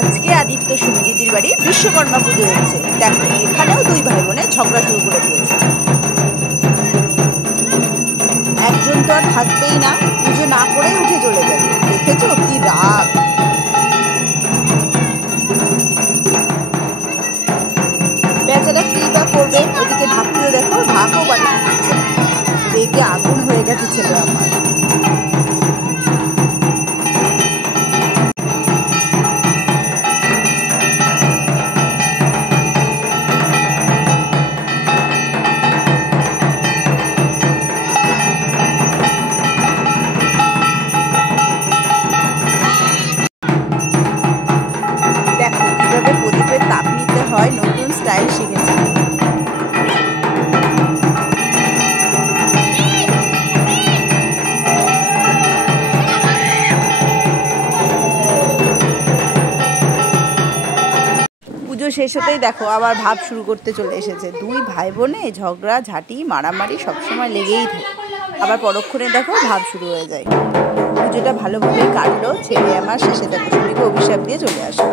আজকে আদিত্য সুমি দিদির বাড়ি বিশ্বকর্মা পুজো হচ্ছে। দেখো এখানেও দুই ভাই বোনে ঝগড়া শুরু করে দিয়েছে। একজন তো আর থাকবেই না, পুজো না করেই উঠে চলে যাবে। দেখেছো কি রাগ। বেচারা কি বা করবে, ওদিকে ঢাকিও দেখো ঢাকও বানিয়ে দিচ্ছে। রেগে আগুন হয়ে গেছে ছেলে আমার। দেখো কিভাবে প্রদীপের তাপ নিতে হয়, নতুন স্টাইল শিখেছে। পুজো শেষ হতেই দেখো আবার ভাব শুরু করতে চলে এসেছে। দুই ভাই বোনে ঝগড়া ঝাঁটি মারামারি সবসময় লেগেই থাকে। আবার পরক্ষণে দেখো ভাব শুরু হয়ে যায়। পুজোটা ভালোভাবেই কাটলো। ছেলে আমার শেষে দেখো সুমিকে অভিশাপ দিয়ে চলে আসে।